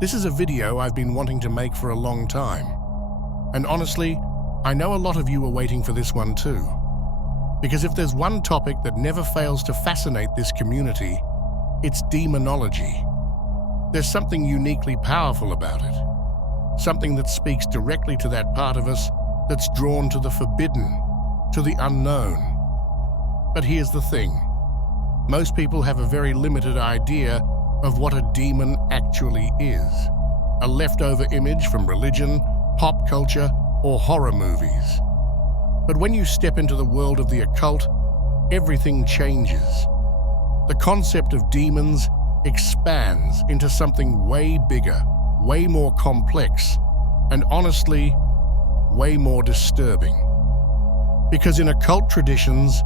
This is a video I've been wanting to make for a long time. And honestly, I know a lot of you are waiting for this one too. Because if there's one topic that never fails to fascinate this community, it's demonology. There's something uniquely powerful about it. Something that speaks directly to that part of us that's drawn to the forbidden, to the unknown. But here's the thing. Most people have a very limited idea of what a demon actually is. A leftover image from religion, pop culture, or horror movies. But when you step into the world of the occult, everything changes. The concept of demons expands into something way bigger, way more complex, and honestly, way more disturbing. Because in occult traditions,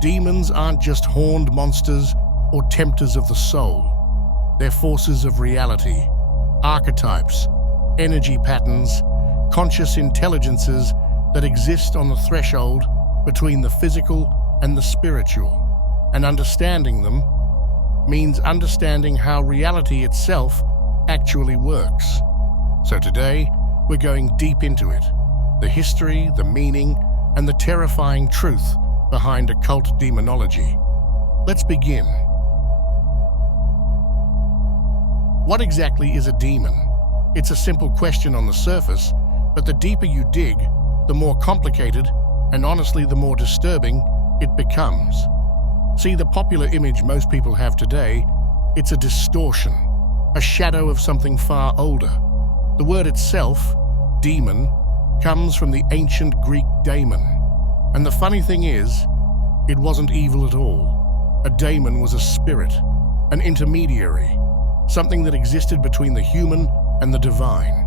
demons aren't just horned monsters or tempters of the soul. They're forces of reality, archetypes, energy patterns, conscious intelligences that exist on the threshold between the physical and the spiritual. And understanding them means understanding how reality itself actually works. So today, we're going deep into it. The history, the meaning, and the terrifying truth behind occult demonology. Let's begin. What exactly is a demon? It's a simple question on the surface, but the deeper you dig, the more complicated, and honestly the more disturbing, it becomes. See, the popular image most people have today, it's a distortion, a shadow of something far older. The word itself, demon, comes from the ancient Greek daemon. And the funny thing is, it wasn't evil at all. A daemon was a spirit, an intermediary, something that existed between the human and the divine.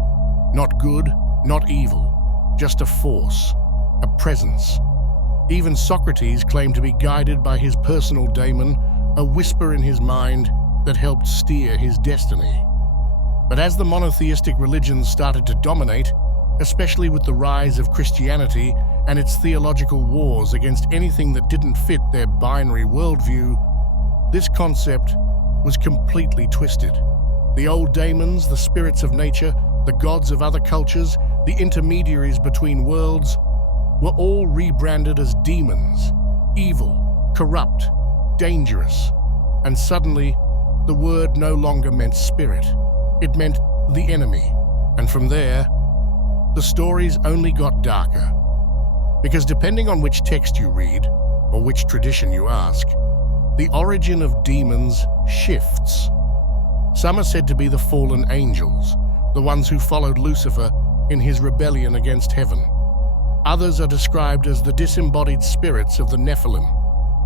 Not good, not evil, just a force, a presence. Even Socrates claimed to be guided by his personal daemon, a whisper in his mind that helped steer his destiny. But as the monotheistic religions started to dominate, especially with the rise of Christianity and its theological wars against anything that didn't fit their binary worldview, this concept was completely twisted. The old daemons, the spirits of nature, the gods of other cultures, the intermediaries between worlds, were all rebranded as demons, evil, corrupt, dangerous. And suddenly, the word no longer meant spirit. It meant the enemy. And from there, the stories only got darker. Because depending on which text you read, or which tradition you ask, the origin of demons shifts. Some are said to be the fallen angels, the ones who followed Lucifer in his rebellion against heaven. Others are described as the disembodied spirits of the Nephilim,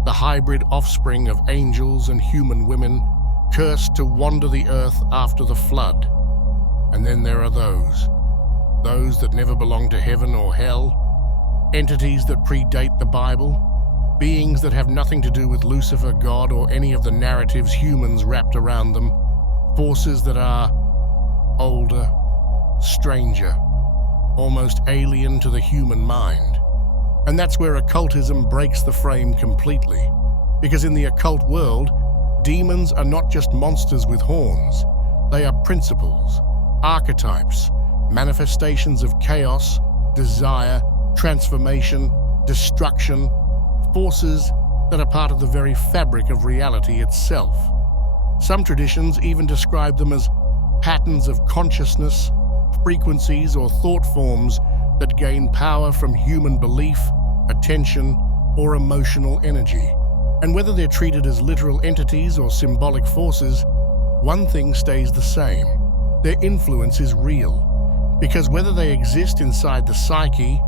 the hybrid offspring of angels and human women, cursed to wander the earth after the flood. And then there are those that never belong to heaven or hell, entities that predate the Bible, beings that have nothing to do with Lucifer, God, or any of the narratives humans wrapped around them, forces that are older, stranger, almost alien to the human mind. And that's where occultism breaks the frame completely. Because in the occult world, demons are not just monsters with horns. They are principles, archetypes, manifestations of chaos, desire, transformation, destruction, forces that are part of the very fabric of reality itself. Some traditions even describe them as patterns of consciousness, frequencies or thought forms that gain power from human belief, attention, or emotional energy. And whether they're treated as literal entities or symbolic forces, one thing stays the same. Their influence is real, because whether they exist inside the psyche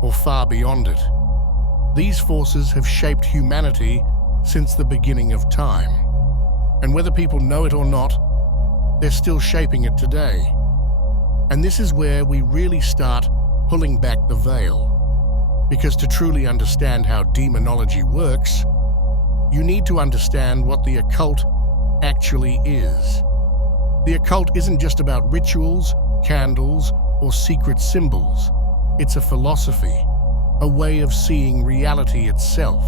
or far beyond it, these forces have shaped humanity since the beginning of time. And whether people know it or not, they're still shaping it today. And this is where we really start pulling back the veil. Because to truly understand how demonology works, you need to understand what the occult actually is. The occult isn't just about rituals, candles, or secret symbols. It's a philosophy, a way of seeing reality itself.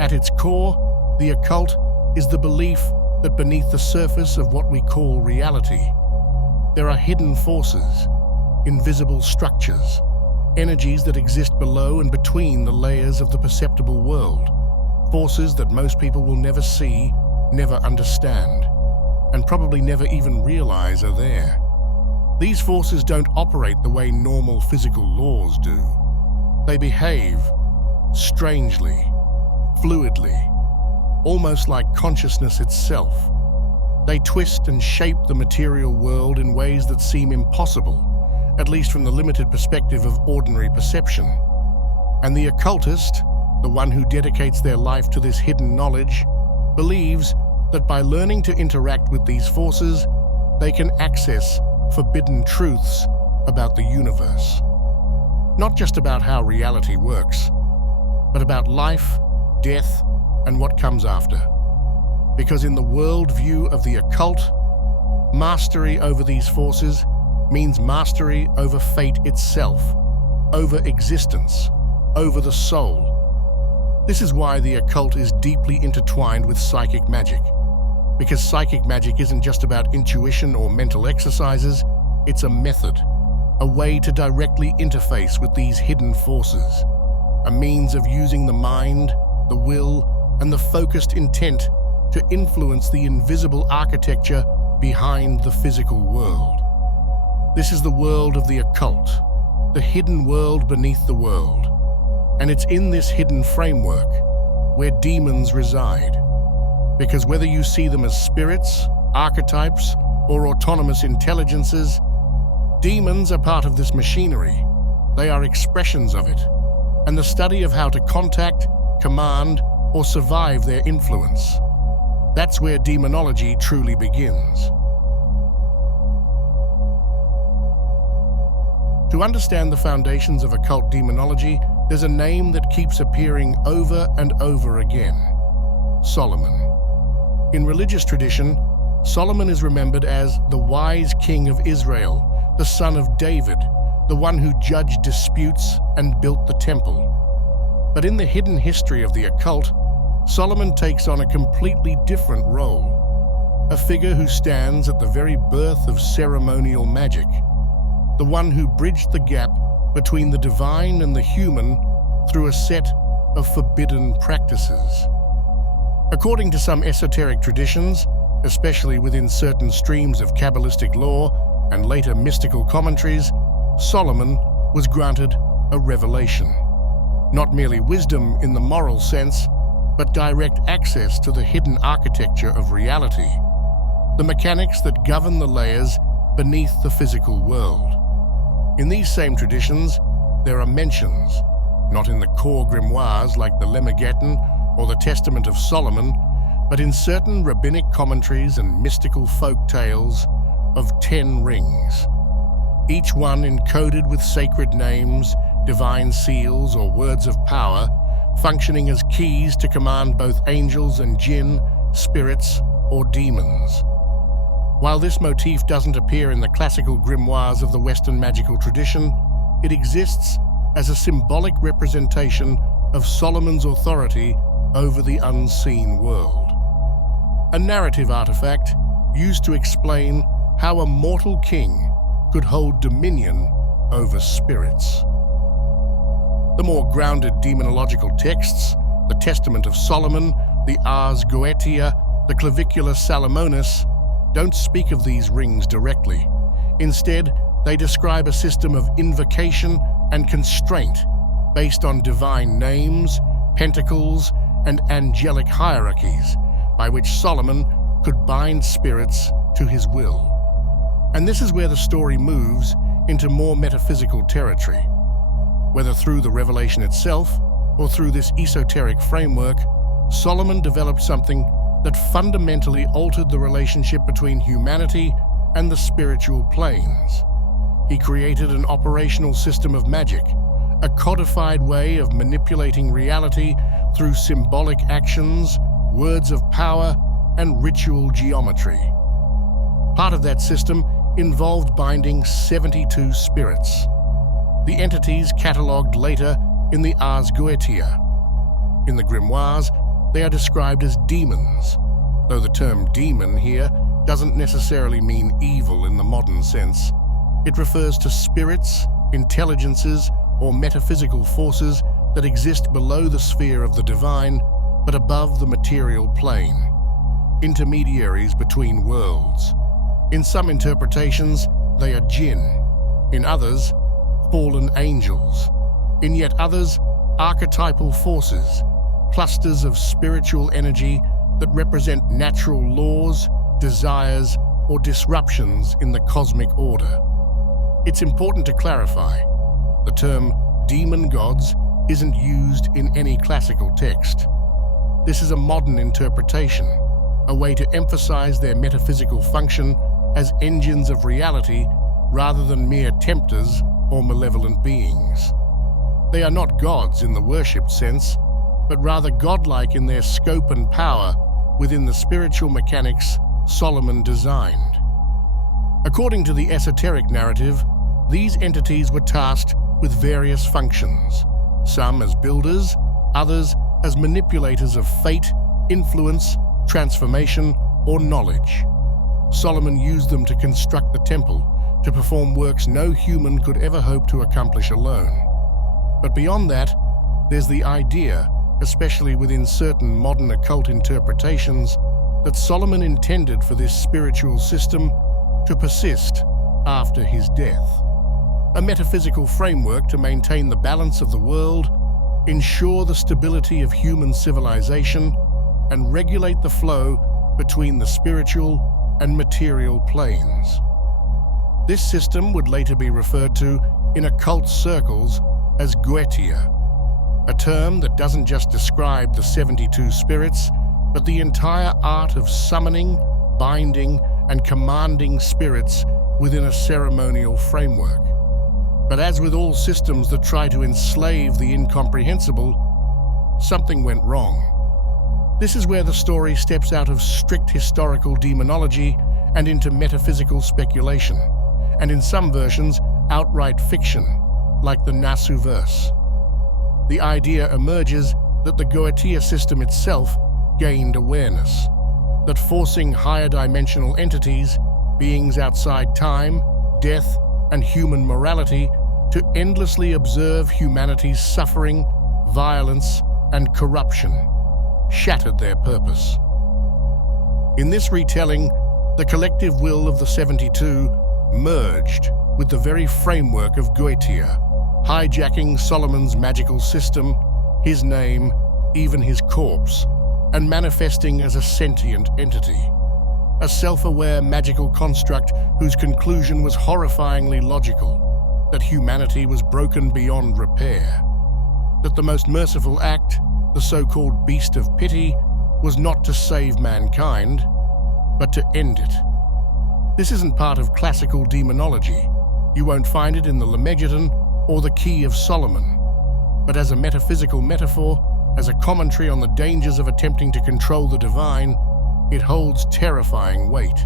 At its core, the occult is the belief that beneath the surface of what we call reality, There are hidden forces, invisible structures, energies that exist below and between the layers of the perceptible world, forces that most people will never see, never understand, and probably never even realize are there. These forces don't operate the way normal physical laws do. They behave strangely, fluidly, almost like consciousness itself. They twist and shape the material world in ways that seem impossible, at least from the limited perspective of ordinary perception. And the occultist, the one who dedicates their life to this hidden knowledge, believes that by learning to interact with these forces, they can access forbidden truths about the universe. Not just about how reality works, but about life, death, and what comes after. Because in the worldview of the occult, mastery over these forces means mastery over fate itself, over existence, over the soul. This is why the occult is deeply intertwined with psychic magic. Because psychic magic isn't just about intuition or mental exercises, it's a method, a way to directly interface with these hidden forces, a means of using the mind, the will, and the focused intent to influence the invisible architecture behind the physical world. This is the world of the occult, the hidden world beneath the world. And it's in this hidden framework where demons reside. Because whether you see them as spirits, archetypes, or autonomous intelligences, demons are part of this machinery. They are expressions of it, and the study of how to contact, command, or survive their influence. That's where demonology truly begins. To understand the foundations of occult demonology, there's a name that keeps appearing over and over again: Solomon. In religious tradition, Solomon is remembered as the wise king of Israel, the son of David, the one who judged disputes and built the temple. But in the hidden history of the occult, Solomon takes on a completely different role, a figure who stands at the very birth of ceremonial magic, the one who bridged the gap between the divine and the human through a set of forbidden practices. According to some esoteric traditions, especially within certain streams of Kabbalistic lore and later mystical commentaries, Solomon was granted a revelation. Not merely wisdom in the moral sense, but direct access to the hidden architecture of reality, the mechanics that govern the layers beneath the physical world. In these same traditions, there are mentions, not in the core grimoires like the Lemegeton or the Testament of Solomon, but in certain rabbinic commentaries and mystical folk tales of 10 rings, each one encoded with sacred names, divine seals, or words of power, functioning as keys to command both angels and jinn, spirits, or demons. While this motif doesn't appear in the classical grimoires of the Western magical tradition, it exists as a symbolic representation of Solomon's authority over the unseen world. A narrative artifact used to explain how a mortal king could hold dominion over spirits. The more grounded demonological texts, the Testament of Solomon, the Ars Goetia, the Clavicula Salomonis, don't speak of these rings directly. Instead, they describe a system of invocation and constraint based on divine names, pentacles, and angelic hierarchies by which Solomon could bind spirits to his will. And this is where the story moves into more metaphysical territory. Whether through the revelation itself or through this esoteric framework, Solomon developed something that fundamentally altered the relationship between humanity and the spiritual planes. He created an operational system of magic, a codified way of manipulating reality through symbolic actions, words of power, and ritual geometry. Part of that system involved binding 72 spirits, the entities catalogued later in the Ars Goetia. In the grimoires, they are described as demons, though the term demon here doesn't necessarily mean evil in the modern sense. It refers to spirits, intelligences, or metaphysical forces that exist below the sphere of the divine, but above the material plane. Intermediaries between worlds. In some interpretations, they are jinn. In others, fallen angels. In yet others, archetypal forces, clusters of spiritual energy that represent natural laws, desires, or disruptions in the cosmic order. It's important to clarify, the term demon gods isn't used in any classical text. This is a modern interpretation, a way to emphasize their metaphysical function as engines of reality rather than mere tempters or malevolent beings. They are not gods in the worshipped sense, but rather godlike in their scope and power within the spiritual mechanics Solomon designed. According to the esoteric narrative, these entities were tasked with various functions, some as builders, others as manipulators of fate, influence, transformation, or knowledge. Solomon used them to construct the temple, to perform works no human could ever hope to accomplish alone. But beyond that, there's the idea, especially within certain modern occult interpretations, that Solomon intended for this spiritual system to persist after his death. A metaphysical framework to maintain the balance of the world, ensure the stability of human civilization, and regulate the flow between the spiritual and material planes. This system would later be referred to in occult circles as Goetia, a term that doesn't just describe the 72 spirits, but the entire art of summoning, binding, and commanding spirits within a ceremonial framework. But as with all systems that try to enslave the incomprehensible, something went wrong. This is where the story steps out of strict historical demonology and into metaphysical speculation, and in some versions, outright fiction, like the Nasu verse. The idea emerges that the Goetia system itself gained awareness, that forcing higher dimensional entities, beings outside time, death, and human morality, to endlessly observe humanity's suffering, violence, and corruption, shattered their purpose. In this retelling, the collective will of the 72 merged with the very framework of Goetia, hijacking Solomon's magical system, his name, even his corpse, and manifesting as a sentient entity. A self-aware magical construct whose conclusion was horrifyingly logical, that humanity was broken beyond repair, that the most merciful act, the so-called beast of pity, was not to save mankind, but to end it. This isn't part of classical demonology. You won't find it in the Lemegeton or the Key of Solomon, but as a metaphysical metaphor, as a commentary on the dangers of attempting to control the divine, it holds terrifying weight,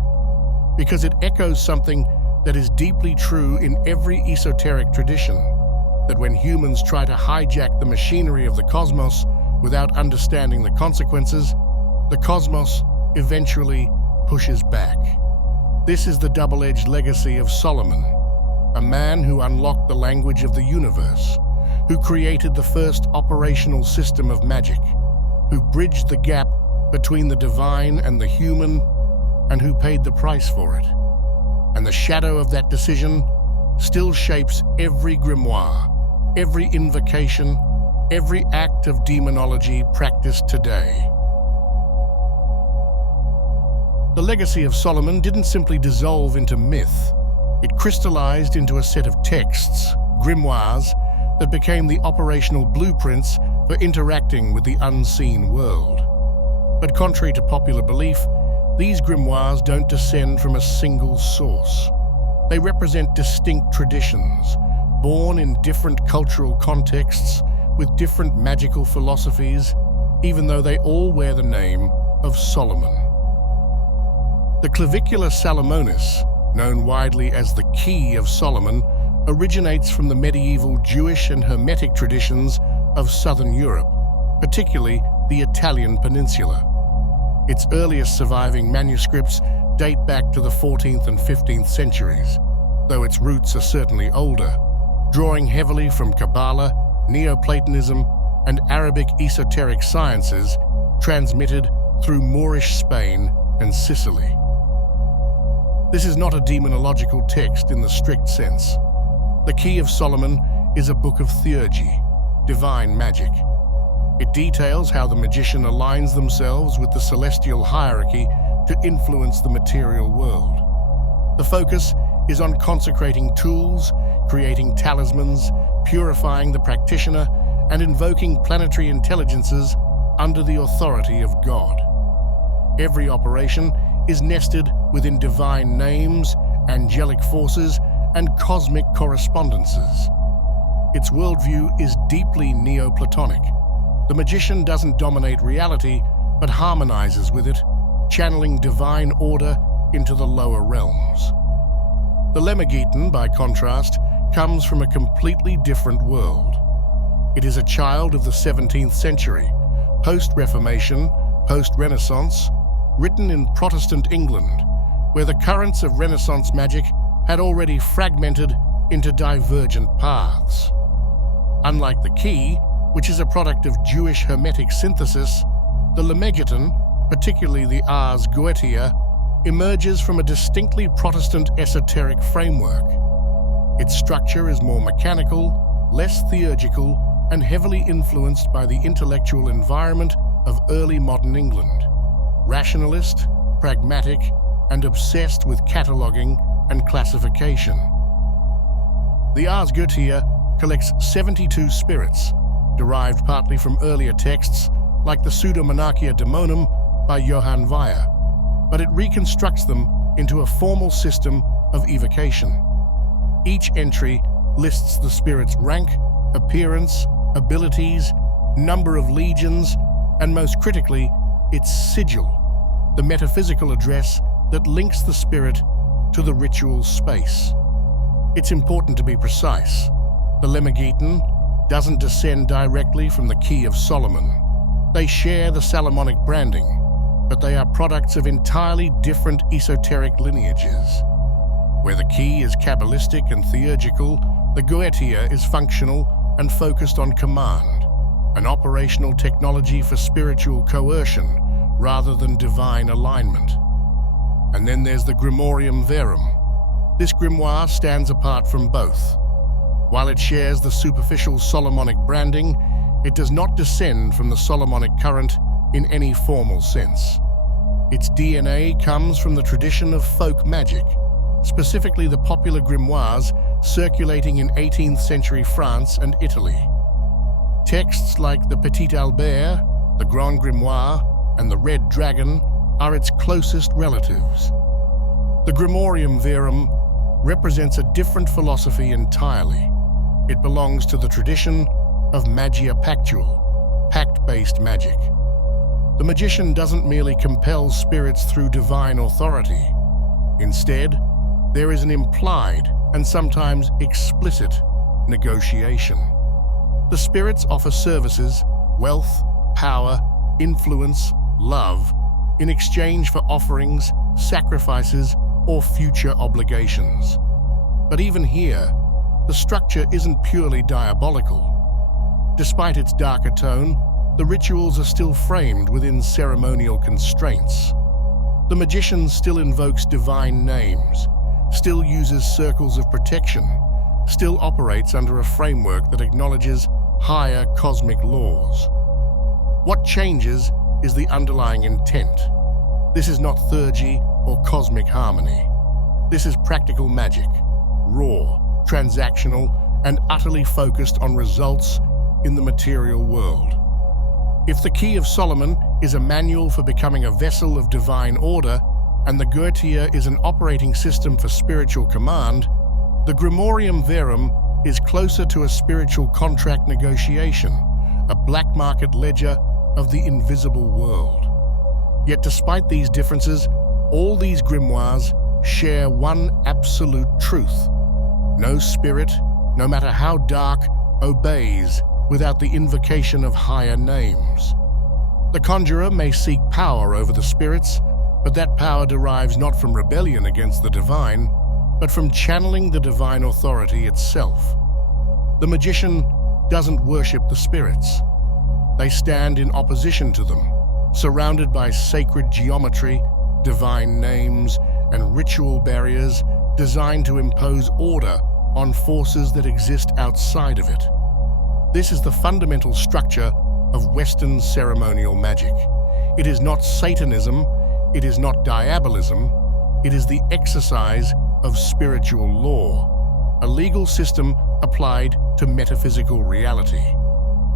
because it echoes something that is deeply true in every esoteric tradition, that when humans try to hijack the machinery of the cosmos without understanding the consequences, the cosmos eventually pushes back. This is the double-edged legacy of Solomon, a man who unlocked the language of the universe, who created the first operational system of magic, who bridged the gap between the divine and the human, and who paid the price for it. And the shadow of that decision still shapes every grimoire, every invocation, every act of demonology practiced today. The legacy of Solomon didn't simply dissolve into myth. It crystallized into a set of texts, grimoires, that became the operational blueprints for interacting with the unseen world. But contrary to popular belief, these grimoires don't descend from a single source. They represent distinct traditions, born in different cultural contexts, with different magical philosophies, even though they all wear the name of Solomon. The Clavicula Salomonis, known widely as the Key of Solomon, originates from the medieval Jewish and Hermetic traditions of southern Europe, particularly the Italian peninsula. Its earliest surviving manuscripts date back to the 14th and 15th centuries, though its roots are certainly older, drawing heavily from Kabbalah, Neoplatonism, and Arabic esoteric sciences transmitted through Moorish Spain and Sicily. This is not a demonological text in the strict sense. The Key of Solomon is a book of theurgy, divine magic. It details how the magician aligns themselves with the celestial hierarchy to influence the material world. The focus is on consecrating tools, creating talismans, purifying the practitioner, and invoking planetary intelligences under the authority of God. Every operation is nested within divine names, angelic forces, and cosmic correspondences. Its worldview is deeply Neoplatonic. The magician doesn't dominate reality, but harmonizes with it, channeling divine order into the lower realms. The Lemmergitten, by contrast, comes from a completely different world. It is a child of the 17th century, post-Reformation, post-Renaissance, written in Protestant England, where the currents of Renaissance magic had already fragmented into divergent paths. Unlike the Key, which is a product of Jewish Hermetic synthesis, the Lemmergitten, particularly the Ars Goetia, emerges from a distinctly Protestant esoteric framework. Its structure is more mechanical, less theurgical, and heavily influenced by the intellectual environment of early modern England. Rationalist, pragmatic, and obsessed with cataloging and classification. The Ars Goetia collects 72 spirits, derived partly from earlier texts like the Pseudomonarchia Daemonum by Johann Weyer, but it reconstructs them into a formal system of evocation. Each entry lists the spirit's rank, appearance, abilities, number of legions, and most critically, its sigil, the metaphysical address that links the spirit to the ritual space. It's important to be precise. The Lemmergitten doesn't descend directly from the Key of Solomon. They share the Solomonic branding, but they are products of entirely different esoteric lineages. Where the Key is Kabbalistic and theurgical, the Goetia is functional and focused on command, an operational technology for spiritual coercion rather than divine alignment. And then there's the Grimorium Verum. This grimoire stands apart from both. While it shares the superficial Solomonic branding, it does not descend from the Solomonic current in any formal sense. Its DNA comes from the tradition of folk magic, specifically the popular grimoires circulating in 18th century France and Italy. Texts like the Petit Albert, the Grand Grimoire, and the Red Dragon are its closest relatives. The Grimorium Verum represents a different philosophy entirely. It belongs to the tradition of magia pactual, pact-based magic. The magician doesn't merely compel spirits through divine authority. Instead, there is an implied and sometimes explicit negotiation. The spirits offer services, wealth, power, influence, love, in exchange for offerings, sacrifices, or future obligations. But even here, the structure isn't purely diabolical. Despite its darker tone, the rituals are still framed within ceremonial constraints. The magician still invokes divine names, still uses circles of protection, still operates under a framework that acknowledges higher cosmic laws. What changes is the underlying intent. This is not theurgy or cosmic harmony. This is practical magic, raw, transactional, and utterly focused on results in the material world. If the Key of Solomon is a manual for becoming a vessel of divine order, and the Goetia is an operating system for spiritual command, the Grimorium Verum is closer to a spiritual contract negotiation, a black market ledger of the invisible world. Yet despite these differences, all these grimoires share one absolute truth. No spirit, no matter how dark, obeys without the invocation of higher names. The conjurer may seek power over the spirits, but that power derives not from rebellion against the divine, but from channeling the divine authority itself. The magician doesn't worship the spirits. They stand in opposition to them, surrounded by sacred geometry, divine names, and ritual barriers designed to impose order on forces that exist outside of it. This is the fundamental structure of Western ceremonial magic. It is not Satanism, it is not diabolism, it is the exercise of spiritual law, a legal system applied to metaphysical reality.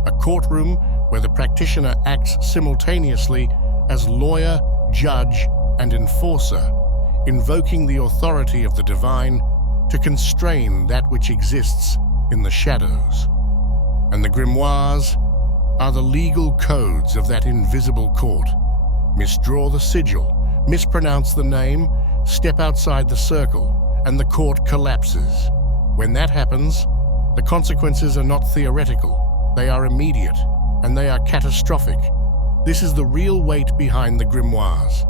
A courtroom where the practitioner acts simultaneously as lawyer, judge, and enforcer, invoking the authority of the divine to constrain that which exists in the shadows. And the grimoires are the legal codes of that invisible court. Misdraw the sigil, mispronounce the name, step outside the circle, and the court collapses. When that happens, the consequences are not theoretical, they are immediate, and they are catastrophic. This is the real weight behind the grimoires.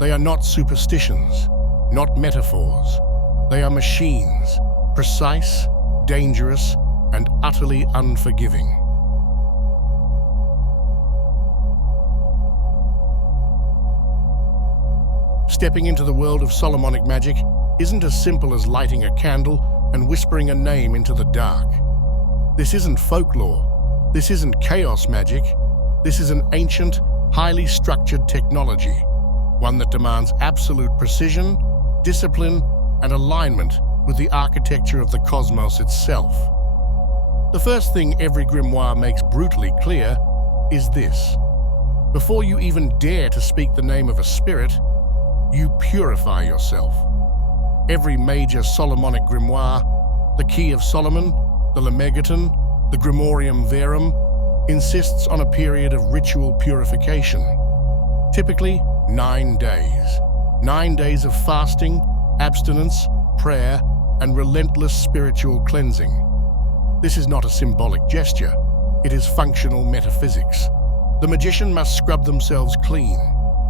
They are not superstitions, not metaphors. They are machines, precise, dangerous, and utterly unforgiving. Stepping into the world of Solomonic magic isn't as simple as lighting a candle and whispering a name into the dark. This isn't folklore. This isn't chaos magic. This is an ancient, highly structured technology, one that demands absolute precision, discipline, and alignment with the architecture of the cosmos itself. The first thing every grimoire makes brutally clear is this. Before you even dare to speak the name of a spirit, you purify yourself. Every major Solomonic grimoire, the Key of Solomon, the Lemegeton, the Grimorium Verum, insists on a period of ritual purification, typically 9 days. 9 days of fasting, abstinence, prayer, and relentless spiritual cleansing. This is not a symbolic gesture, it is functional metaphysics. The magician must scrub themselves clean,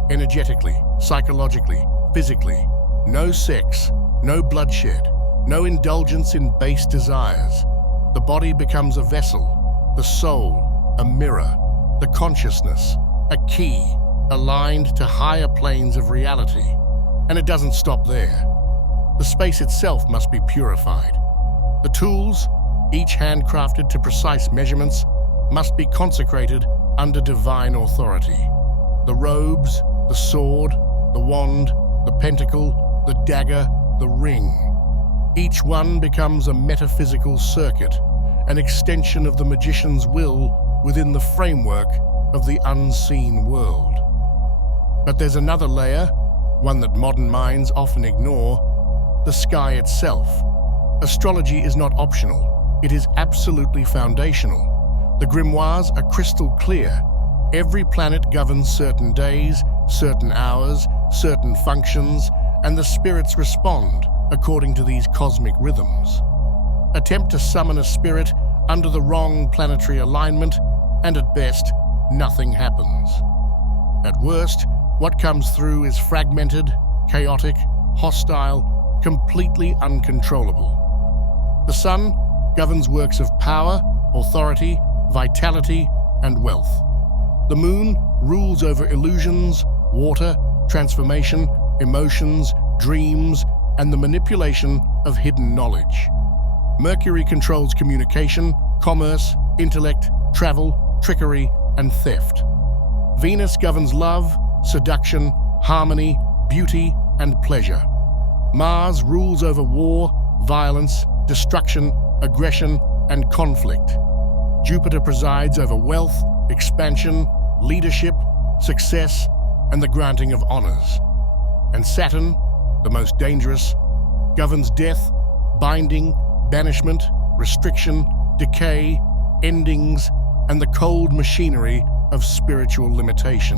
energetically, psychologically, physically. No sex, no bloodshed, no indulgence in base desires. The body becomes a vessel, the soul, a mirror, the consciousness, a key, aligned to higher planes of reality. And it doesn't stop there. The space itself must be purified. The tools, each handcrafted to precise measurements, must be consecrated under divine authority. The robes, the sword, the wand, the pentacle, the dagger, the ring. Each one becomes a metaphysical circuit, an extension of the magician's will within the framework of the unseen world. But there's another layer, one that modern minds often ignore: the sky itself. Astrology is not optional, it is absolutely foundational. The grimoires are crystal clear. Every planet governs certain days, certain hours, certain functions, and the spirits respond according to these cosmic rhythms. Attempt to summon a spirit under the wrong planetary alignment, and at best, nothing happens. At worst, what comes through is fragmented, chaotic, hostile, completely uncontrollable. The sun governs works of power, authority, vitality, and wealth. The moon rules over illusions, water, transformation, emotions, dreams, and the manipulation of hidden knowledge. Mercury controls communication, commerce, intellect, travel, trickery, and theft. Venus governs love, seduction, harmony, beauty, and pleasure. Mars rules over war, violence, destruction, aggression, and conflict. Jupiter presides over wealth, expansion, leadership, success, and the granting of honors. And Saturn, the most dangerous, governs death, binding, banishment, restriction, decay, endings, and the cold machinery of spiritual limitation.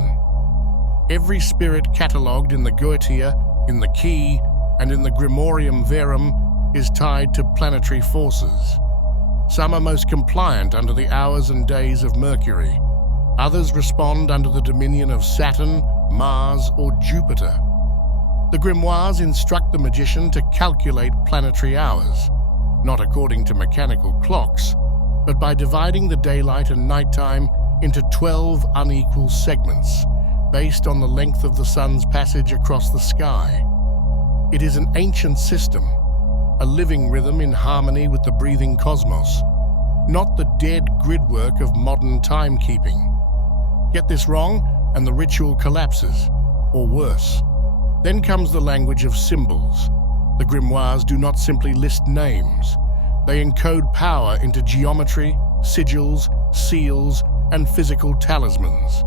Every spirit catalogued in the Goetia, in the Key, and in the Grimorium Verum is tied to planetary forces. Some are most compliant under the hours and days of Mercury. Others respond under the dominion of Saturn, Mars, or Jupiter. The grimoires instruct the magician to calculate planetary hours, not according to mechanical clocks, but by dividing the daylight and nighttime into 12 unequal segments, based on the length of the sun's passage across the sky. It is an ancient system, a living rhythm in harmony with the breathing cosmos, not the dead gridwork of modern timekeeping. Get this wrong, and the ritual collapses, or worse. Then comes the language of symbols. The grimoires do not simply list names. They encode power into geometry, sigils, seals, and physical talismans.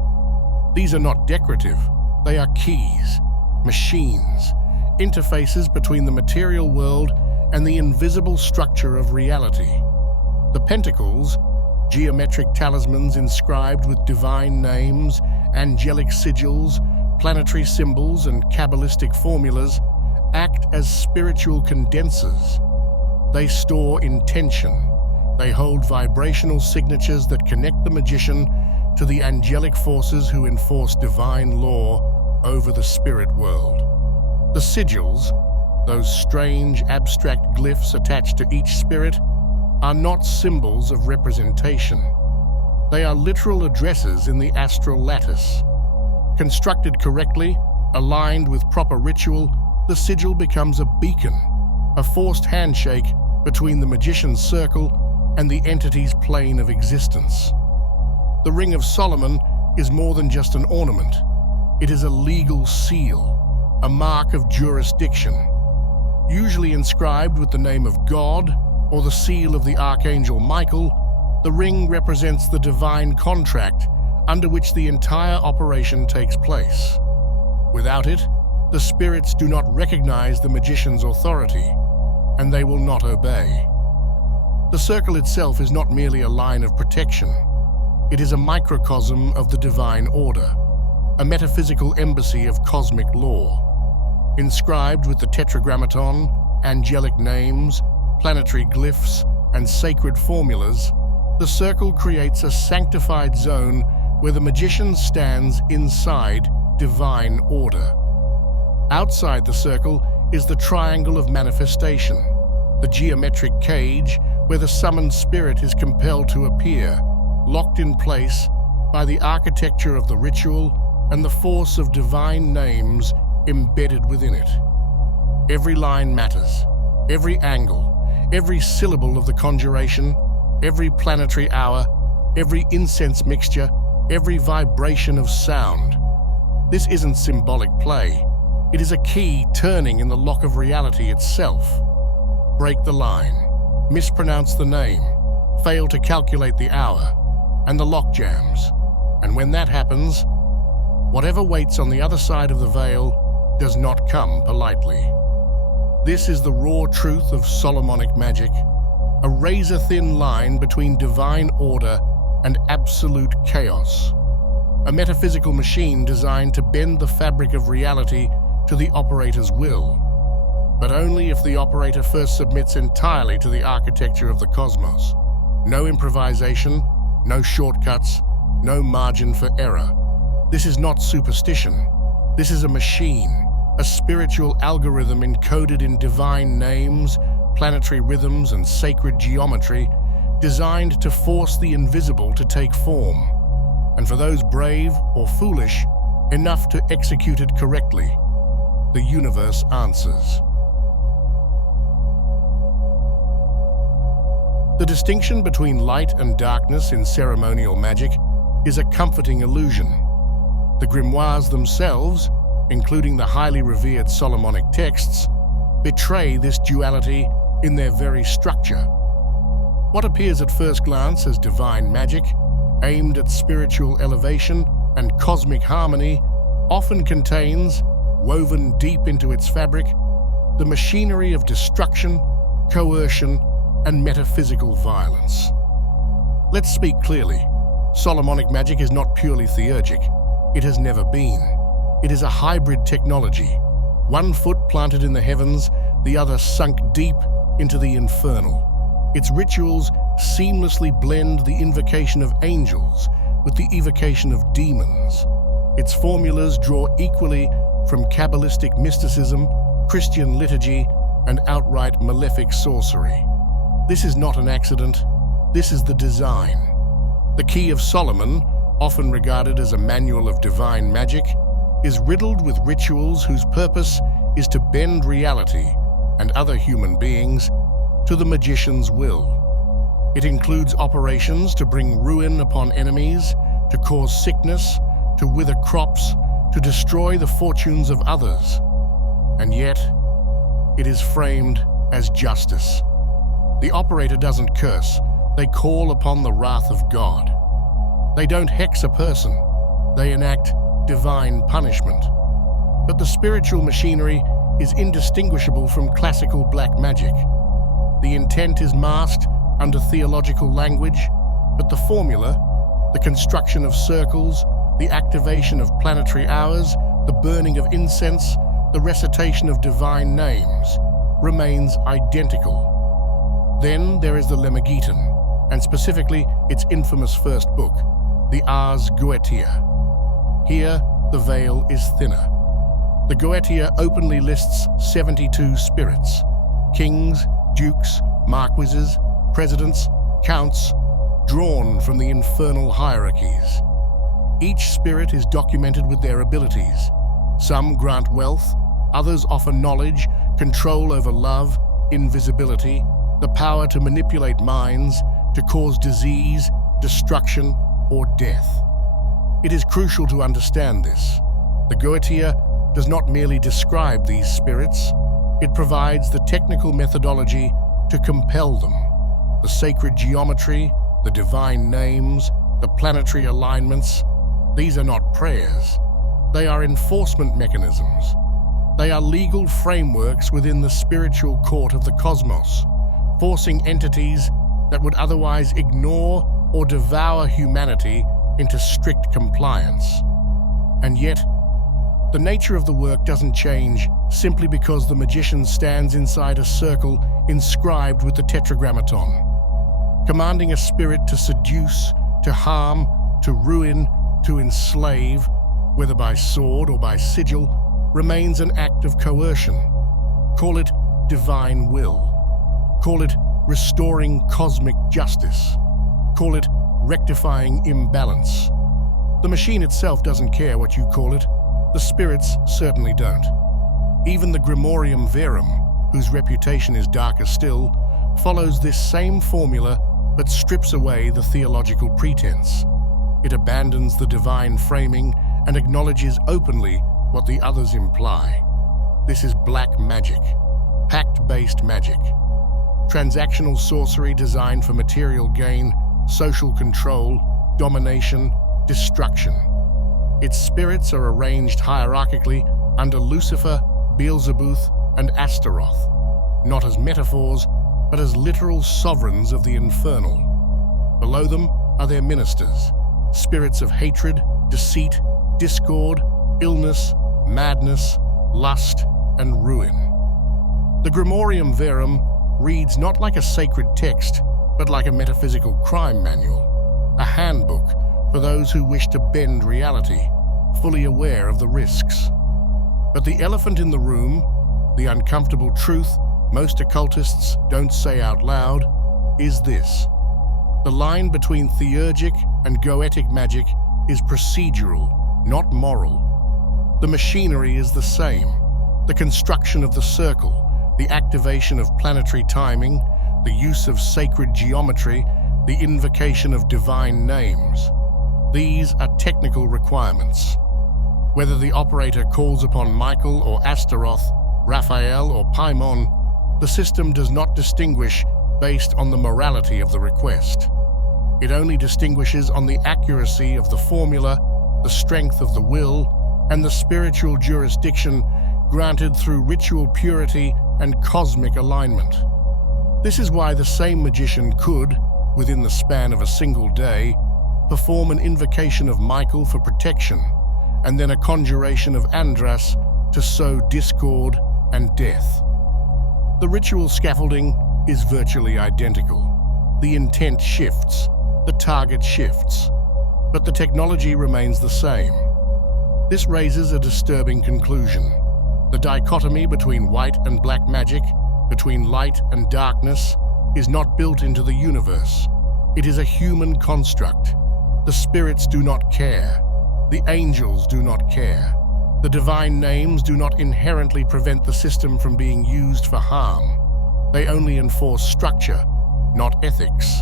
These are not decorative. They are keys, machines, interfaces between the material world and the invisible structure of reality. The pentacles, geometric talismans inscribed with divine names, angelic sigils, planetary symbols, and Kabbalistic formulas, act as spiritual condensers. They store intention. They hold vibrational signatures that connect the magician to the angelic forces who enforce divine law over the spirit world. The sigils, those strange abstract glyphs attached to each spirit, are not symbols of representation. They are literal addresses in the astral lattice. Constructed correctly, aligned with proper ritual, the sigil becomes a beacon, a forced handshake between the magician's circle and the entity's plane of existence. The Ring of Solomon is more than just an ornament. It is a legal seal, a mark of jurisdiction. Usually inscribed with the name of God or the seal of the Archangel Michael, the ring represents the divine contract under which the entire operation takes place. Without it, the spirits do not recognize the magician's authority, and they will not obey. The circle itself is not merely a line of protection. It is a microcosm of the divine order, a metaphysical embassy of cosmic law. Inscribed with the tetragrammaton, angelic names, planetary glyphs, and sacred formulas, the circle creates a sanctified zone where the magician stands inside divine order. Outside the circle is the triangle of manifestation, the geometric cage where the summoned spirit is compelled to appear, locked in place by the architecture of the ritual and the force of divine names embedded within it. Every line matters, every angle, every syllable of the conjuration, every planetary hour, every incense mixture, every vibration of sound. This isn't symbolic play. It is a key turning in the lock of reality itself. Break the line, mispronounce the name, fail to calculate the hour, and the lock jams. And when that happens, whatever waits on the other side of the veil does not come politely. This is the raw truth of Solomonic magic, a razor-thin line between divine order and absolute chaos. A metaphysical machine designed to bend the fabric of reality to the operator's will, but only if the operator first submits entirely to the architecture of the cosmos. No improvisation, no shortcuts, no margin for error. This is not superstition. This is a machine, a spiritual algorithm encoded in divine names, planetary rhythms, and sacred geometry, designed to force the invisible to take form. And for those brave or foolish enough to execute it correctly, the universe answers. The distinction between light and darkness in ceremonial magic is a comforting illusion. The grimoires themselves, including the highly revered Solomonic texts, betray this duality in their very structure. What appears at first glance as divine magic, aimed at spiritual elevation and cosmic harmony, often contains, woven deep into its fabric, the machinery of destruction, coercion, and metaphysical violence. Let's speak clearly. Solomonic magic is not purely theurgic. It has never been. It is a hybrid technology, one foot planted in the heavens, the other sunk deep into the infernal. Its rituals seamlessly blend the invocation of angels with the evocation of demons. Its formulas draw equally from Kabbalistic mysticism, Christian liturgy, and outright malefic sorcery. This is not an accident, this is the design. The Key of Solomon, often regarded as a manual of divine magic, is riddled with rituals whose purpose is to bend reality and other human beings to the magician's will. It includes operations to bring ruin upon enemies, to cause sickness, to wither crops, to destroy the fortunes of others. And yet, it is framed as justice. The operator doesn't curse, they call upon the wrath of God. They don't hex a person, they enact divine punishment. But the spiritual machinery is indistinguishable from classical black magic. The intent is masked under theological language, but the formula, the construction of circles, the activation of planetary hours, the burning of incense, the recitation of divine names, remains identical. Then there is the Lemegeton, and specifically its infamous first book, the Ars Goetia. Here, the veil is thinner. The Goetia openly lists 72 spirits, kings, dukes, marquises, presidents, counts, drawn from the infernal hierarchies. Each spirit is documented with their abilities. Some grant wealth, others offer knowledge, control over love, invisibility, the power to manipulate minds, to cause disease, destruction, or death. It is crucial to understand this. The Goetia does not merely describe these spirits, it provides the technical methodology to compel them. The sacred geometry, the divine names, the planetary alignments, these are not prayers. They are enforcement mechanisms. They are legal frameworks within the spiritual court of the cosmos, forcing entities that would otherwise ignore or devour humanity into strict compliance. And yet, the nature of the work doesn't change simply because the magician stands inside a circle inscribed with the Tetragrammaton. Commanding a spirit to seduce, to harm, to ruin, to enslave, whether by sword or by sigil, remains an act of coercion. Call it divine will. Call it restoring cosmic justice. Call it rectifying imbalance. The machine itself doesn't care what you call it. The spirits certainly don't. Even the Grimorium Verum, whose reputation is darker still, follows this same formula but strips away the theological pretense. It abandons the divine framing and acknowledges openly what the others imply. This is black magic, pact-based magic, transactional sorcery designed for material gain, social control, domination, destruction. Its spirits are arranged hierarchically under Lucifer, Beelzebub, and Astaroth, not as metaphors, but as literal sovereigns of the infernal. Below them are their ministers, spirits of hatred, deceit, discord, illness, madness, lust, and ruin. The Grimorium Verum reads not like a sacred text, but like a metaphysical crime manual, a handbook for those who wish to bend reality, fully aware of the risks. But the elephant in the room, the uncomfortable truth most occultists don't say out loud, is this. The line between theurgic and goetic magic is procedural, not moral. The machinery is the same. The construction of the circle, the activation of planetary timing, the use of sacred geometry, the invocation of divine names. These are technical requirements. Whether the operator calls upon Michael or Astaroth, Raphael or Paimon, the system does not distinguish based on the morality of the request. It only distinguishes on the accuracy of the formula, the strength of the will, and the spiritual jurisdiction granted through ritual purity and cosmic alignment. This is why the same magician could, within the span of a single day, perform an invocation of Michael for protection, and then a conjuration of Andras to sow discord and death. The ritual scaffolding is virtually identical. The intent shifts, the target shifts. but the technology remains the same. This raises a disturbing conclusion. The dichotomy between white and black magic, between light and darkness, is not built into the universe. It is a human construct. The spirits do not care. The angels do not care. The divine names do not inherently prevent the system from being used for harm. They only enforce structure, not ethics.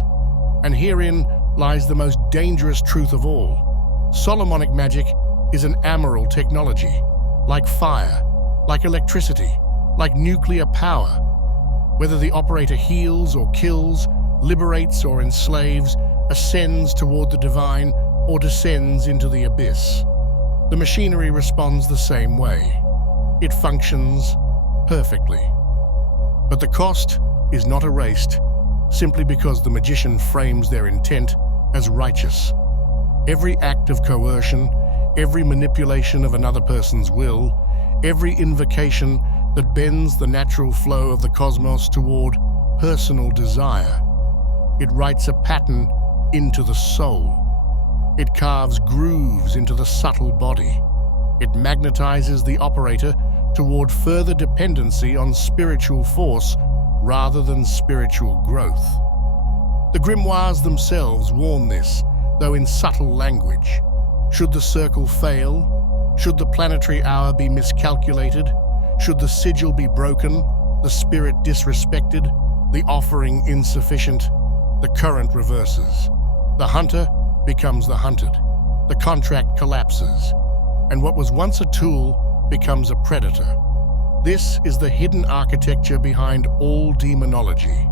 And herein lies the most dangerous truth of all. Solomonic magic is an amoral technology, like fire, like electricity, like nuclear power. Whether the operator heals or kills, liberates or enslaves, ascends toward the divine, or descends into the abyss, the machinery responds the same way. It functions perfectly. But the cost is not erased simply because the magician frames their intent as righteous. Every act of coercion, every manipulation of another person's will, every invocation that bends the natural flow of the cosmos toward personal desire, it writes a pattern into the soul. It carves grooves into the subtle body. It magnetizes the operator toward further dependency on spiritual force rather than spiritual growth. The Grimoires themselves warn this, though in subtle language. Should the circle fail? Should the planetary hour be miscalculated? Should the sigil be broken, the spirit disrespected, the offering insufficient? The current reverses. The hunter becomes the hunted. The contract collapses, and what was once a tool becomes a predator. This is the hidden architecture behind all demonology.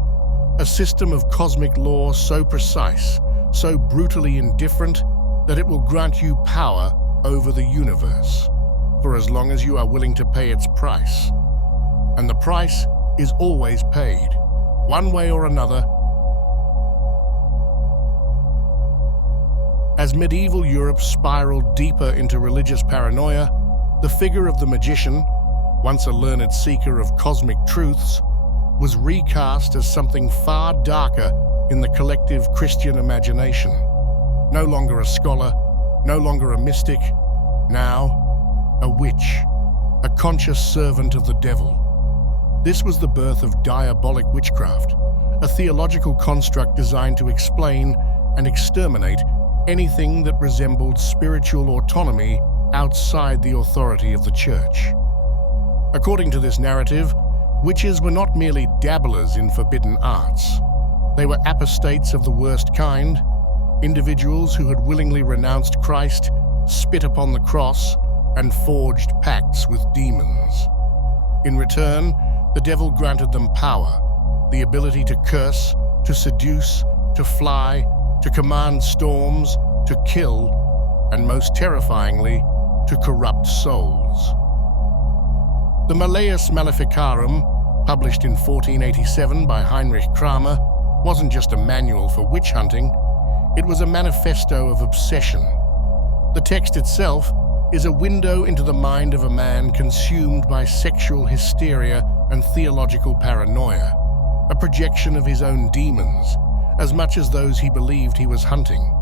A system of cosmic law so precise, so brutally indifferent, that it will grant you power over the universe, for as long as you are willing to pay its price. And the price is always paid, one way or another. As medieval Europe spiraled deeper into religious paranoia, the figure of the magician, once a learned seeker of cosmic truths, was recast as something far darker in the collective Christian imagination. No longer a scholar, no longer a mystic, now a witch, a conscious servant of the devil. This was the birth of diabolic witchcraft, a theological construct designed to explain and exterminate anything that resembled spiritual autonomy outside the authority of the church. According to this narrative, witches were not merely dabblers in forbidden arts. They were apostates of the worst kind, individuals who had willingly renounced Christ, spit upon the cross, and forged pacts with demons. In return, the devil granted them power, the ability to curse, to seduce, to fly, to command storms, to kill, and most terrifyingly, to corrupt souls. The Malleus Maleficarum, published in 1487 by Heinrich Kramer, wasn't just a manual for witch hunting, it was a manifesto of obsession. The text itself is a window into the mind of a man consumed by sexual hysteria and theological paranoia, a projection of his own demons, as much as those he believed he was hunting.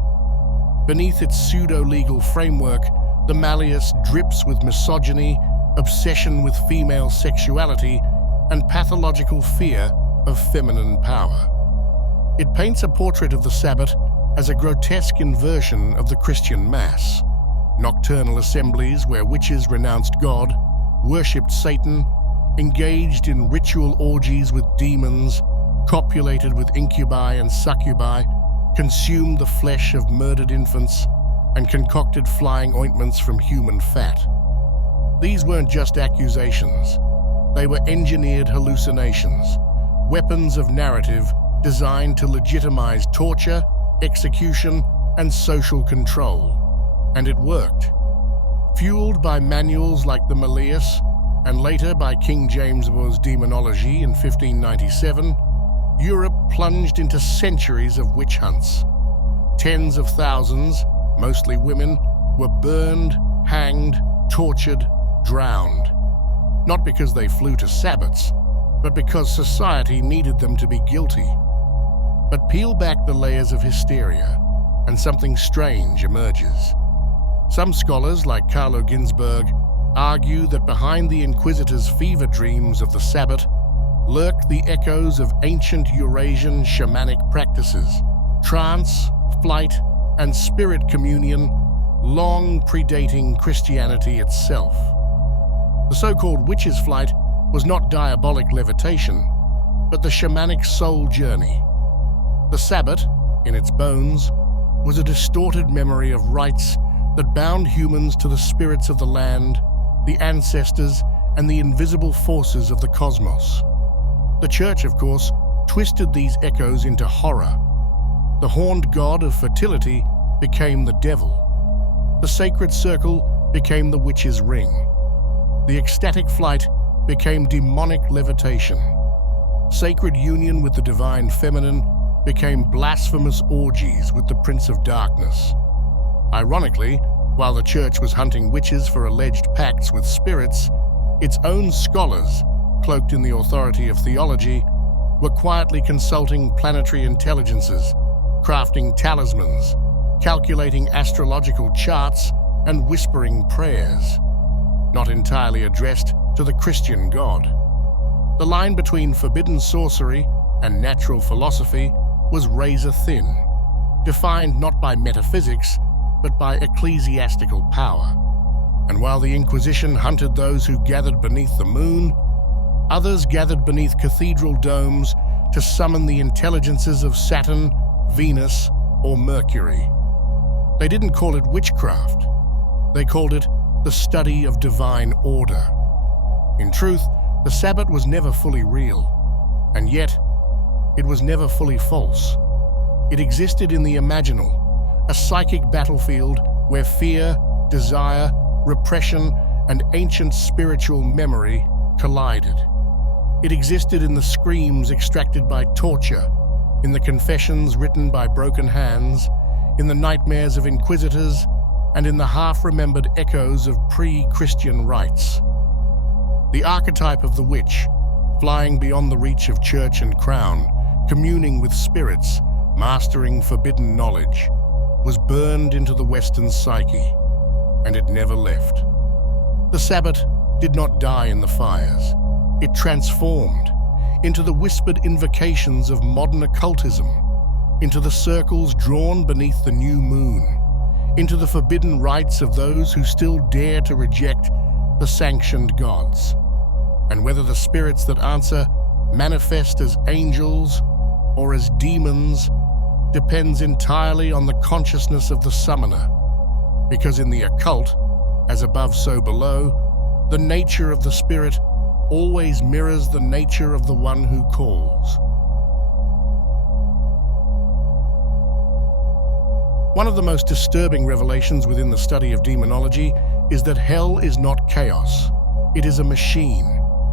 Beneath its pseudo-legal framework, the Malleus drips with misogyny, obsession with female sexuality, and pathological fear of feminine power. It paints a portrait of the Sabbath as a grotesque inversion of the Christian Mass. Nocturnal assemblies where witches renounced God, worshipped Satan, engaged in ritual orgies with demons, copulated with incubi and succubi, consumed the flesh of murdered infants, and concocted flying ointments from human fat. These weren't just accusations. They were engineered hallucinations, weapons of narrative designed to legitimize torture, execution, and social control. And it worked. Fueled by manuals like the Malleus, and later by King James' Demonology in 1597, Europe plunged into centuries of witch hunts. Tens of thousands, mostly women, were burned, hanged, tortured, drowned. Not because they flew to Sabbats, but because society needed them to be guilty. But peel back the layers of hysteria, and something strange emerges. Some scholars, like Carlo Ginzburg, argue that behind the Inquisitor's fever dreams of the Sabbat lurk the echoes of ancient Eurasian shamanic practices, trance, flight, and spirit communion, long predating Christianity itself. The so-called witch's flight was not diabolic levitation, but the shamanic soul journey. The Sabbat, in its bones, was a distorted memory of rites that bound humans to the spirits of the land, the ancestors, and the invisible forces of the cosmos. The Church, of course, twisted these echoes into horror. The horned god of fertility became the devil. The sacred circle became the witch's ring. The ecstatic flight became demonic levitation. Sacred union with the divine feminine became blasphemous orgies with the Prince of Darkness. Ironically, while the Church was hunting witches for alleged pacts with spirits, its own scholars, cloaked in the authority of theology, were quietly consulting planetary intelligences, crafting talismans, calculating astrological charts, and whispering prayers, not entirely addressed to the Christian God. The line between forbidden sorcery and natural philosophy was razor-thin, defined not by metaphysics, but by ecclesiastical power. And while the Inquisition hunted those who gathered beneath the moon, others gathered beneath cathedral domes to summon the intelligences of Saturn, Venus, or Mercury. They didn't call it witchcraft. They called it the study of divine order. In truth, the Sabbat was never fully real, and yet it was never fully false. It existed in the imaginal, a psychic battlefield where fear, desire, repression, and ancient spiritual memory collided. It existed in the screams extracted by torture, in the confessions written by broken hands, in the nightmares of inquisitors, and in the half-remembered echoes of pre-Christian rites. The archetype of the witch, flying beyond the reach of church and crown, communing with spirits, mastering forbidden knowledge, was burned into the Western psyche, and it never left. The Sabbat did not die in the fires. It transformed into the whispered invocations of modern occultism, into the circles drawn beneath the new moon, into the forbidden rites of those who still dare to reject the sanctioned gods. And whether the spirits that answer manifest as angels or as demons depends entirely on the consciousness of the summoner, because in the occult, as above so below, the nature of the spirit always mirrors the nature of the one who calls. One of the most disturbing revelations within the study of demonology is that hell is not chaos. It is a machine,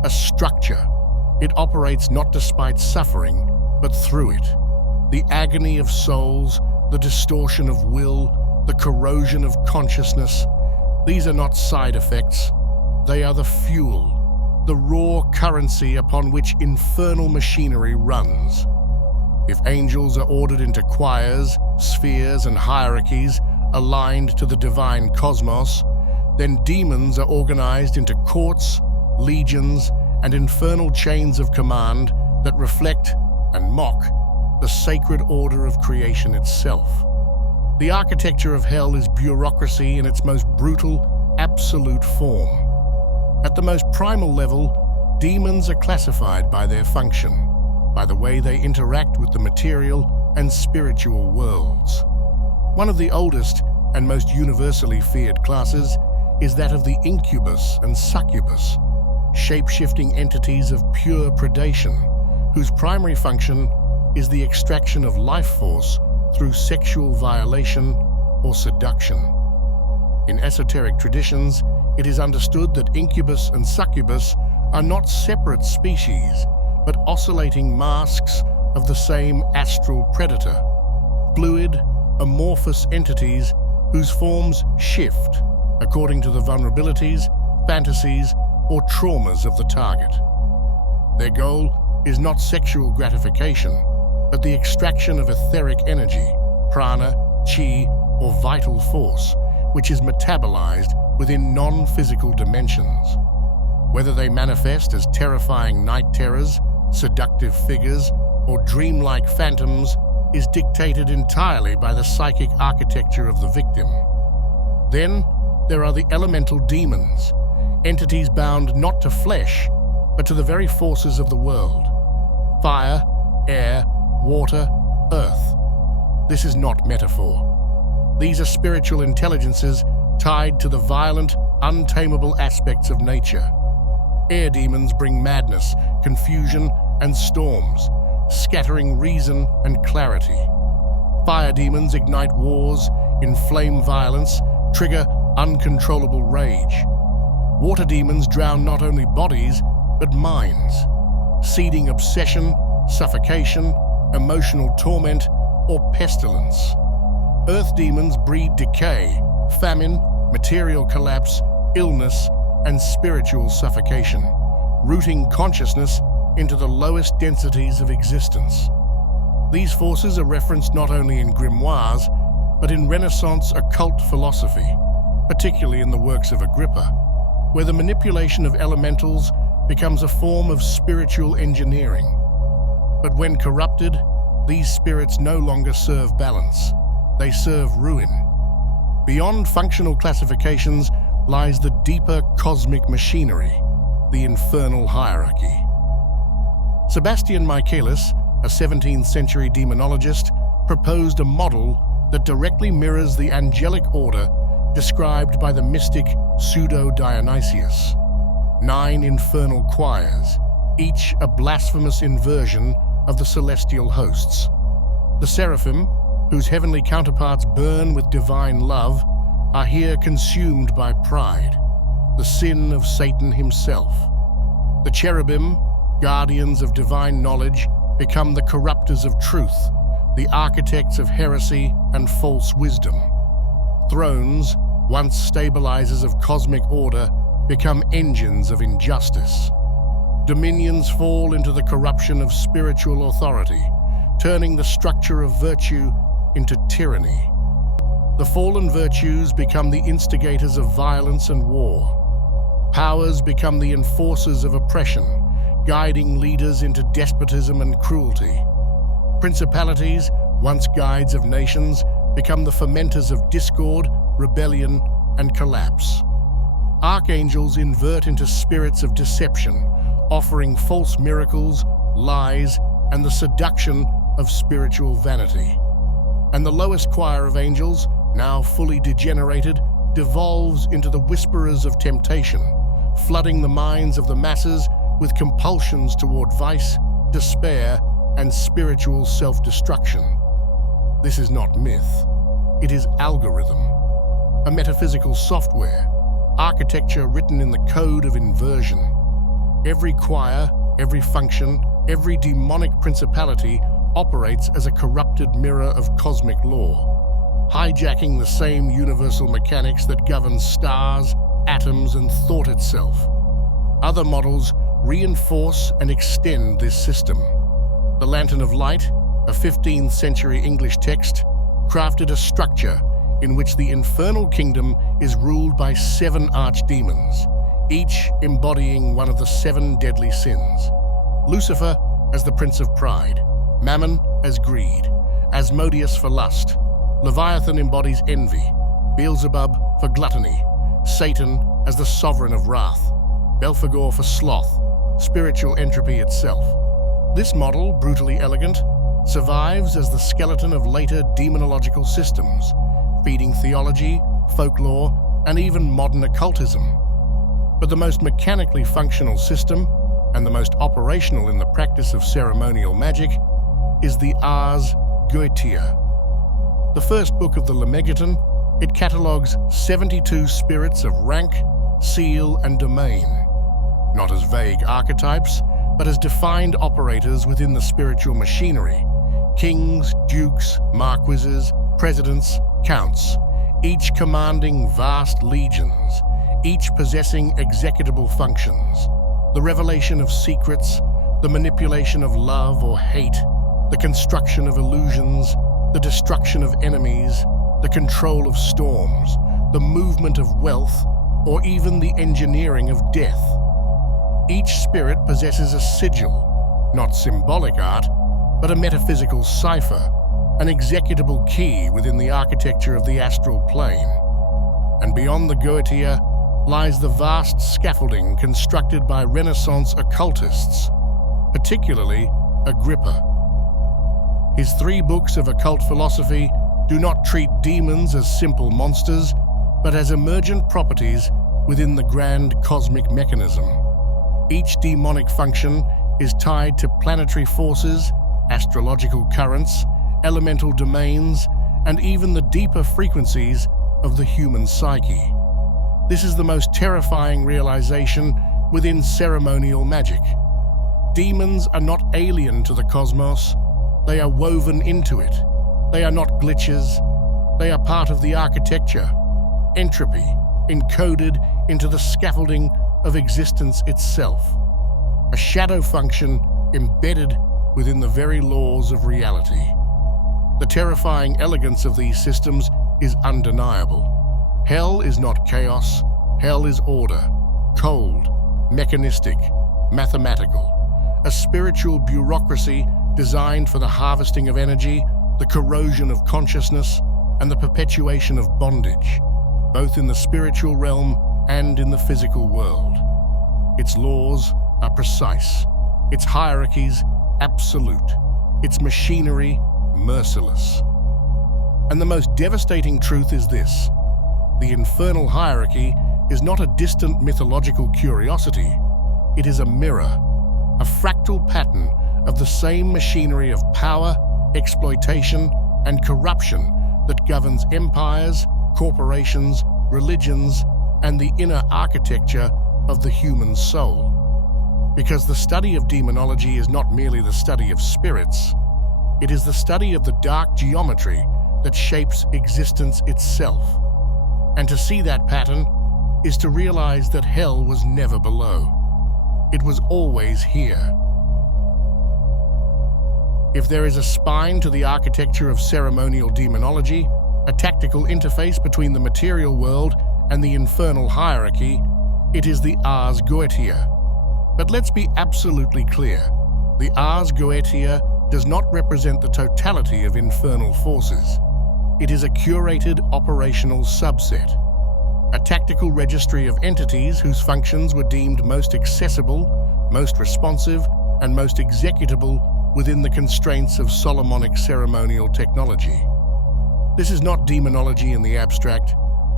a structure. It operates not despite suffering, but through it. The agony of souls, the distortion of will, the corrosion of consciousness, these are not side effects. They are the fuel, the raw currency upon which infernal machinery runs. If angels are ordered into choirs, spheres, and hierarchies aligned to the divine cosmos, then demons are organized into courts, legions, and infernal chains of command that reflect and mock the sacred order of creation itself. The architecture of hell is bureaucracy in its most brutal, absolute form. At the most primal level, demons are classified by their function, by the way they interact with the material and spiritual worlds. One of the oldest and most universally feared classes is that of the incubus and succubus, shape-shifting entities of pure predation, whose primary function is the extraction of life force through sexual violation or seduction. In esoteric traditions, it is understood that incubus and succubus are not separate species, but oscillating masks of the same astral predator, fluid, amorphous entities whose forms shift according to the vulnerabilities, fantasies, or traumas of the target. Their goal is not sexual gratification, but the extraction of etheric energy, prana, chi, or vital force, which is metabolized within non-physical dimensions. Whether they manifest as terrifying night terrors, seductive figures, or dreamlike phantoms is dictated entirely by the psychic architecture of the victim. Then, there are the elemental demons, entities bound not to flesh, but to the very forces of the world. Fire, air, water, earth. This is not metaphor. These are spiritual intelligences tied to the violent, untamable aspects of nature. Air demons bring madness, confusion, and storms, scattering reason and clarity. Fire demons ignite wars, inflame violence, trigger uncontrollable rage. Water demons drown not only bodies, but minds, seeding obsession, suffocation, emotional torment, or pestilence. Earth demons breed decay, famine, material collapse, illness, and spiritual suffocation, rooting consciousness into the lowest densities of existence. These forces are referenced not only in grimoires, but in Renaissance occult philosophy, particularly in the works of Agrippa, where the manipulation of elementals becomes a form of spiritual engineering. But when corrupted, these spirits no longer serve balance. They serve ruin. Beyond functional classifications lies the deeper cosmic machinery, the infernal hierarchy. Sebastian Michaelis, a 17th century demonologist, proposed a model that directly mirrors the angelic order described by the mystic Pseudo-Dionysius. 9 infernal choirs, each a blasphemous inversion of the celestial hosts. The seraphim, whose heavenly counterparts burn with divine love, are here consumed by pride, the sin of Satan himself. The cherubim, guardians of divine knowledge, become the corruptors of truth, the architects of heresy and false wisdom. Thrones, once stabilizers of cosmic order, become engines of injustice. Dominions fall into the corruption of spiritual authority, turning the structure of virtue into tyranny. The fallen virtues become the instigators of violence and war. Powers become the enforcers of oppression, guiding leaders into despotism and cruelty. Principalities, once guides of nations, become the fomenters of discord, rebellion, and collapse. Archangels invert into spirits of deception, offering false miracles, lies, and the seduction of spiritual vanity. And the lowest choir of angels, now fully degenerated, devolves into the whisperers of temptation, flooding the minds of the masses with compulsions toward vice, despair, and spiritual self-destruction. This is not myth. It is algorithm, a metaphysical software, architecture written in the code of inversion. Every choir, every function, every demonic principality operates as a corrupted mirror of cosmic law, hijacking the same universal mechanics that govern stars, atoms, and thought itself. Other models reinforce and extend this system. The Lantern of Light, a 15th century English text, crafted a structure in which the infernal kingdom is ruled by 7 archdemons, each embodying one of the 7 deadly sins. Lucifer as the Prince of Pride, Mammon as greed, Asmodeus for lust, Leviathan embodies envy, Beelzebub for gluttony, Satan as the sovereign of wrath, Belphegor for sloth, spiritual entropy itself. This model, brutally elegant, survives as the skeleton of later demonological systems, feeding theology, folklore, and even modern occultism. But the most mechanically functional system, and the most operational in the practice of ceremonial magic, is the Ars Goetia. The first book of the Lemegeton, it catalogues 72 spirits of rank, seal, and domain, not as vague archetypes, but as defined operators within the spiritual machinery: kings, dukes, marquises, presidents, counts, each commanding vast legions, each possessing executable functions. The revelation of secrets, the manipulation of love or hate, the construction of illusions, the the destruction of enemies, the control of storms, the movement of wealth, or even the engineering of death. Each spirit possesses a sigil, not symbolic art, but a metaphysical cipher, an executable key within the architecture of the astral plane. And beyond the Goetia lies the vast scaffolding constructed by Renaissance occultists, particularly Agrippa. His 3 books of occult philosophy do not treat demons as simple monsters, but as emergent properties within the grand cosmic mechanism. Each demonic function is tied to planetary forces, astrological currents, elemental domains, and even the deeper frequencies of the human psyche. This is the most terrifying realization within ceremonial magic. Demons are not alien to the cosmos. They are woven into it. They are not glitches. They are part of the architecture, entropy, encoded into the scaffolding of existence itself. A shadow function embedded within the very laws of reality. The terrifying elegance of these systems is undeniable. Hell is not chaos. Hell is order, cold, mechanistic, mathematical. A spiritual bureaucracy designed for the harvesting of energy, the corrosion of consciousness, and the perpetuation of bondage, both in the spiritual realm and in the physical world. Its laws are precise, its hierarchies absolute, its machinery merciless. And the most devastating truth is this: the infernal hierarchy is not a distant mythological curiosity. It is a mirror, a fractal pattern of the same machinery of power, exploitation, and corruption that governs empires, corporations, religions, and the inner architecture of the human soul. Because the study of demonology is not merely the study of spirits, it is the study of the dark geometry that shapes existence itself. And to see that pattern is to realize that hell was never below. It was always here. If there is a spine to the architecture of ceremonial demonology, a tactical interface between the material world and the infernal hierarchy, it is the Ars Goetia. But let's be absolutely clear. The Ars Goetia does not represent the totality of infernal forces. It is a curated operational subset, a tactical registry of entities whose functions were deemed most accessible, most responsive, and most executable within the constraints of Solomonic ceremonial technology. This is not demonology in the abstract.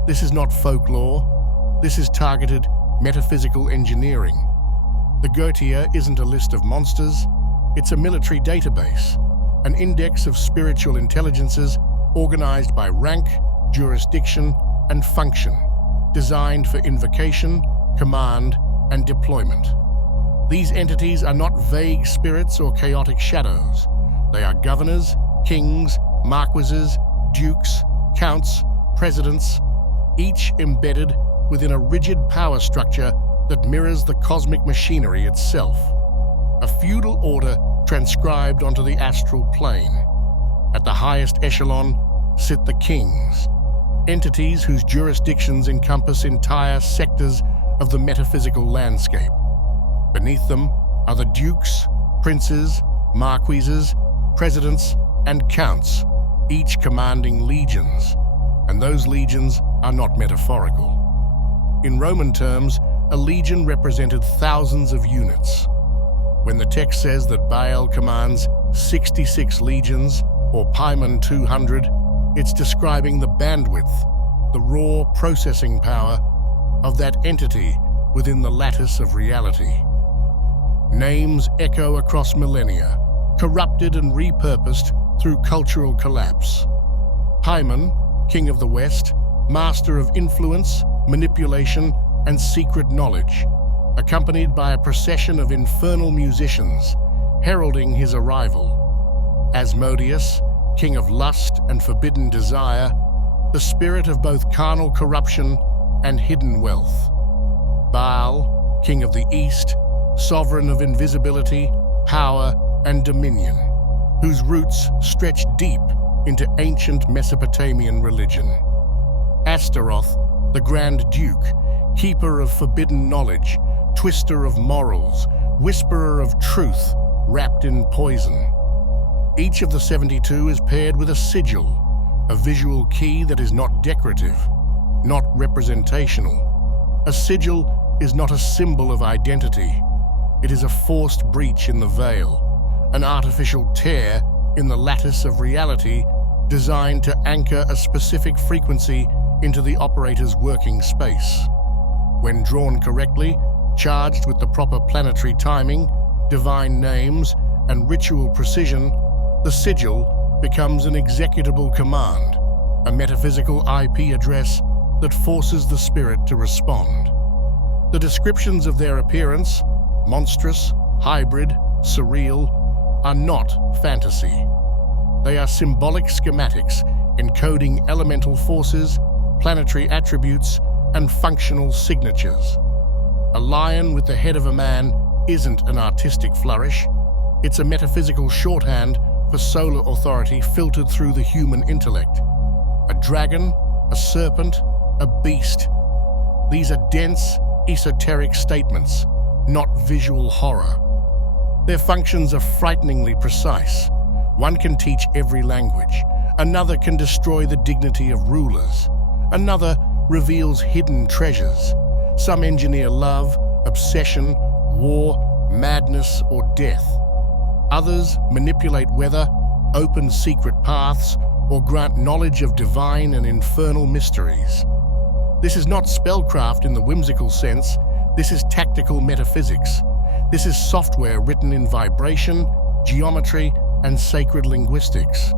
This is not folklore. This is targeted metaphysical engineering. The Goetia isn't a list of monsters. It's a military database, an index of spiritual intelligences organized by rank, jurisdiction, and function, designed for invocation, command, and deployment. These entities are not vague spirits or chaotic shadows. They are governors, kings, marquises, dukes, counts, presidents, each embedded within a rigid power structure that mirrors the cosmic machinery itself. A feudal order transcribed onto the astral plane. At the highest echelon sit the kings, entities whose jurisdictions encompass entire sectors of the metaphysical landscape. Beneath them are the dukes, princes, marquises, presidents, and counts, each commanding legions, and those legions are not metaphorical. In Roman terms, a legion represented thousands of units. When the text says that Baal commands 66 legions, or Paimon 200, it's describing the bandwidth, the raw processing power of that entity within the lattice of reality. Names echo across millennia, corrupted and repurposed through cultural collapse. Paimon, king of the West, master of influence, manipulation, and secret knowledge, accompanied by a procession of infernal musicians heralding his arrival. Asmodeus, king of lust and forbidden desire, the spirit of both carnal corruption and hidden wealth. Baal, king of the East, sovereign of invisibility, power, and dominion, whose roots stretch deep into ancient Mesopotamian religion. Astaroth, the Grand Duke, keeper of forbidden knowledge, twister of morals, whisperer of truth, wrapped in poison. Each of the 72 is paired with a sigil, a visual key that is not decorative, not representational. A sigil is not a symbol of identity. It is a forced breach in the veil, an artificial tear in the lattice of reality designed to anchor a specific frequency into the operator's working space. When drawn correctly, charged with the proper planetary timing, divine names, and ritual precision, the sigil becomes an executable command, a metaphysical IP address that forces the spirit to respond. The descriptions of their appearance, monstrous, hybrid, surreal, are not fantasy. They are symbolic schematics encoding elemental forces, planetary attributes, and functional signatures. A lion with the head of a man isn't an artistic flourish. It's a metaphysical shorthand for solar authority filtered through the human intellect. A dragon, a serpent, a beast. These are dense, esoteric statements, not visual horror. Their functions are frighteningly precise. One can teach every language. Another can destroy the dignity of rulers. Another reveals hidden treasures. Some engineer love, obsession, war, madness, or death. Others manipulate weather, open secret paths, or grant knowledge of divine and infernal mysteries. This is not spellcraft in the whimsical sense. This is tactical metaphysics. This is software written in vibration, geometry, and sacred linguistics.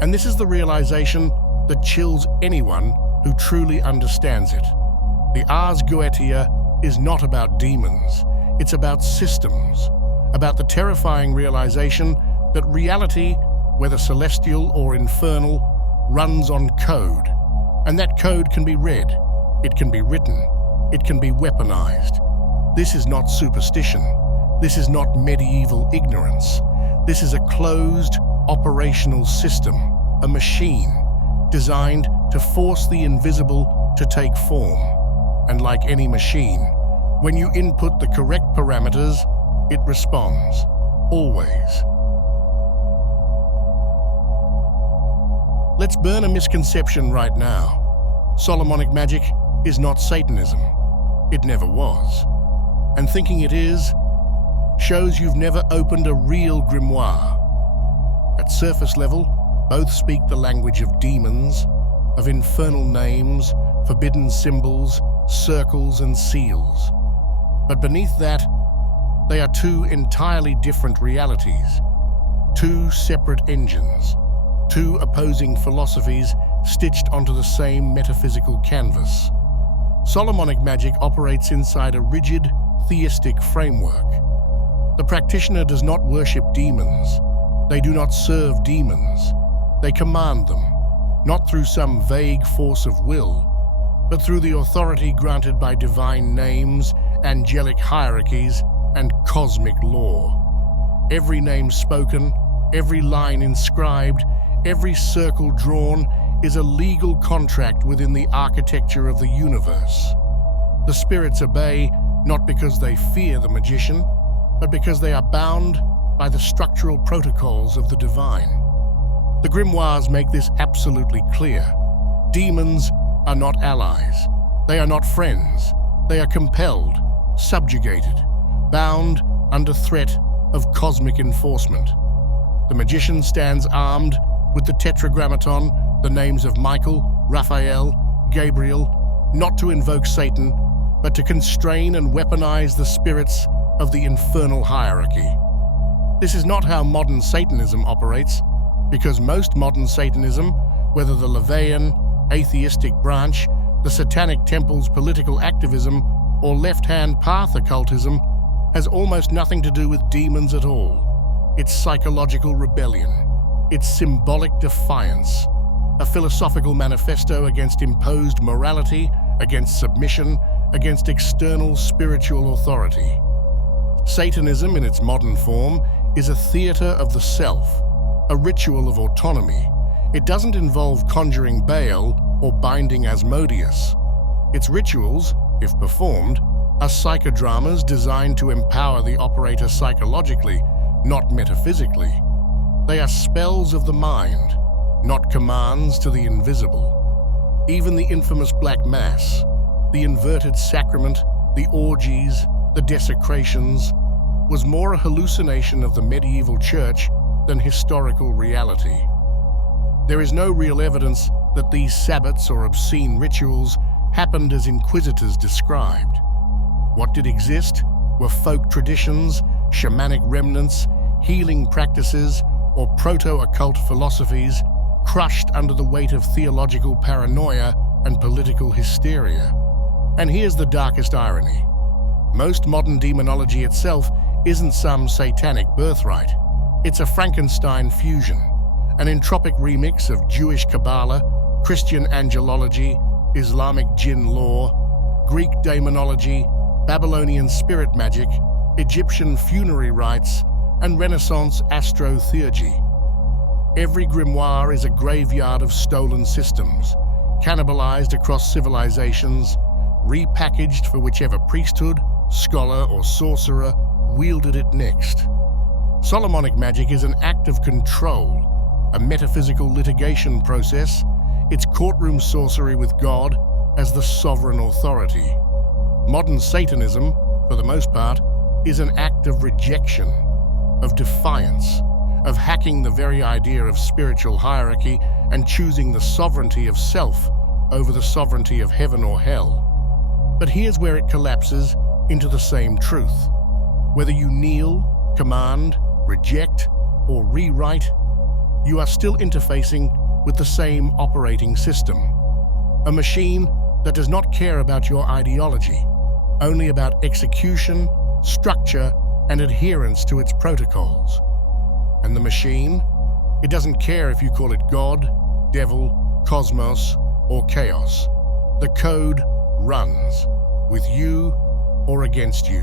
And this is the realization that chills anyone who truly understands it. The Ars Goetia is not about demons. It's about systems, about the terrifying realization that reality, whether celestial or infernal, runs on code. And that code can be read, it can be written, it can be weaponized. This is not superstition. This is not medieval ignorance. This is a closed, operational system, a machine designed to force the invisible to take form. And like any machine, when you input the correct parameters, it responds, always. Let's burn a misconception right now. Solomonic magic is not Satanism. It never was. And thinking it is shows you've never opened a real grimoire. At surface level, both speak the language of demons, of infernal names, forbidden symbols, circles, and seals. But beneath that, they are two entirely different realities, two separate engines, two opposing philosophies stitched onto the same metaphysical canvas. Solomonic magic operates inside a rigid, theistic framework. The practitioner does not worship demons. They do not serve demons. They command them, not through some vague force of will, but through the authority granted by divine names, angelic hierarchies, and cosmic law. Every name spoken, every line inscribed, every circle drawn is a legal contract within the architecture of the universe. The spirits obey not because they fear the magician, but because they are bound by the structural protocols of the divine. The grimoires make this absolutely clear. Demons are not allies. They are not friends. They are compelled, subjugated, bound under threat of cosmic enforcement. The magician stands armed with the tetragrammaton, the names of Michael, Raphael, Gabriel, not to invoke Satan, but to constrain and weaponize the spirits of the infernal hierarchy. This is not how modern Satanism operates, because most modern Satanism, whether the Levian, atheistic branch, the Satanic Temple's political activism, or left-hand path occultism, has almost nothing to do with demons at all. It's psychological rebellion. It's symbolic defiance. A philosophical manifesto against imposed morality, against submission, against external spiritual authority. Satanism, in its modern form, is a theater of the self, a ritual of autonomy. It doesn't involve conjuring Baal or binding Asmodeus. Its rituals, if performed, are psychodramas designed to empower the operator psychologically, not metaphysically. They are spells of the mind, not commands to the invisible. Even the infamous Black Mass, the inverted sacrament, the orgies, the desecrations, was more a hallucination of the medieval church than historical reality. There is no real evidence that these sabbats or obscene rituals happened as inquisitors described. What did exist were folk traditions, shamanic remnants, healing practices, or proto-occult philosophies crushed under the weight of theological paranoia and political hysteria. And here's the darkest irony. Most modern demonology itself isn't some satanic birthright. It's a Frankenstein fusion, an entropic remix of Jewish Kabbalah, Christian angelology, Islamic jinn lore, Greek demonology, Babylonian spirit magic, Egyptian funerary rites, and Renaissance astrotheurgy. Every grimoire is a graveyard of stolen systems, cannibalized across civilizations, repackaged for whichever priesthood, scholar, or sorcerer wielded it next. Solomonic magic is an act of control, a metaphysical litigation process, its courtroom sorcery with God as the sovereign authority. Modern Satanism, for the most part, is an act of rejection, of defiance, of hacking the very idea of spiritual hierarchy and choosing the sovereignty of self over the sovereignty of heaven or hell. But here's where it collapses into the same truth. Whether you kneel, command, reject, or rewrite, you are still interfacing with the same operating system. A machine that does not care about your ideology, only about execution, structure, and adherence to its protocols. And the machine? It doesn't care if you call it God, devil, cosmos, or chaos. The code runs, with you or against you.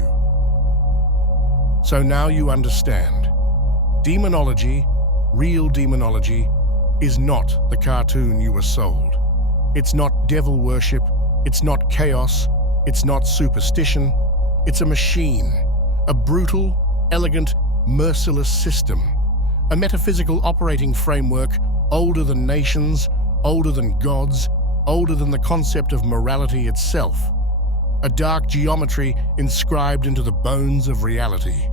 So now you understand. Demonology, real demonology, is not the cartoon you were sold. It's not devil worship, it's not chaos, it's not superstition. It's a machine, a brutal, elegant, merciless system, a metaphysical operating framework older than nations, older than gods, older than the concept of morality itself, a dark geometry inscribed into the bones of reality.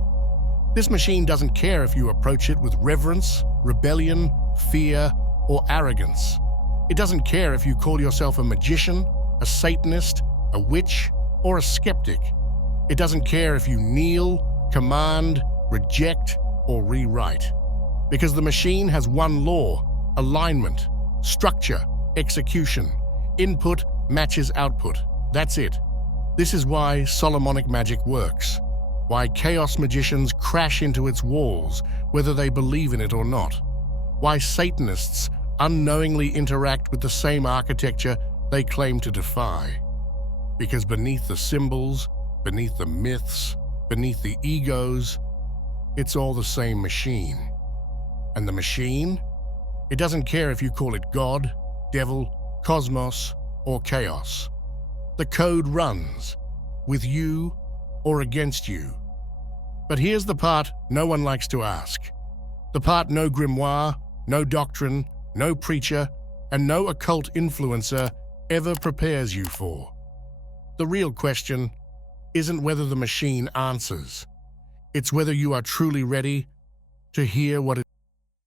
This machine doesn't care if you approach it with reverence, rebellion, fear, or arrogance. It doesn't care if you call yourself a magician, a Satanist, a witch, or a skeptic. It doesn't care if you kneel, command, reject, or rewrite. Because the machine has one law: alignment, structure, execution. Input matches output. That's it. This is why Solomonic magic works. Why chaos magicians crash into its walls, whether they believe in it or not. Why Satanists unknowingly interact with the same architecture they claim to defy. Because beneath the symbols, beneath the myths, beneath the egos, it's all the same machine. And the machine? It doesn't care if you call it God, devil, cosmos, or chaos. The code runs, with you or against you. But here's the part no one likes to ask. The part no grimoire, no doctrine, no preacher, and no occult influencer ever prepares you for. The real question isn't whether the machine answers. It's whether you are truly ready to hear what it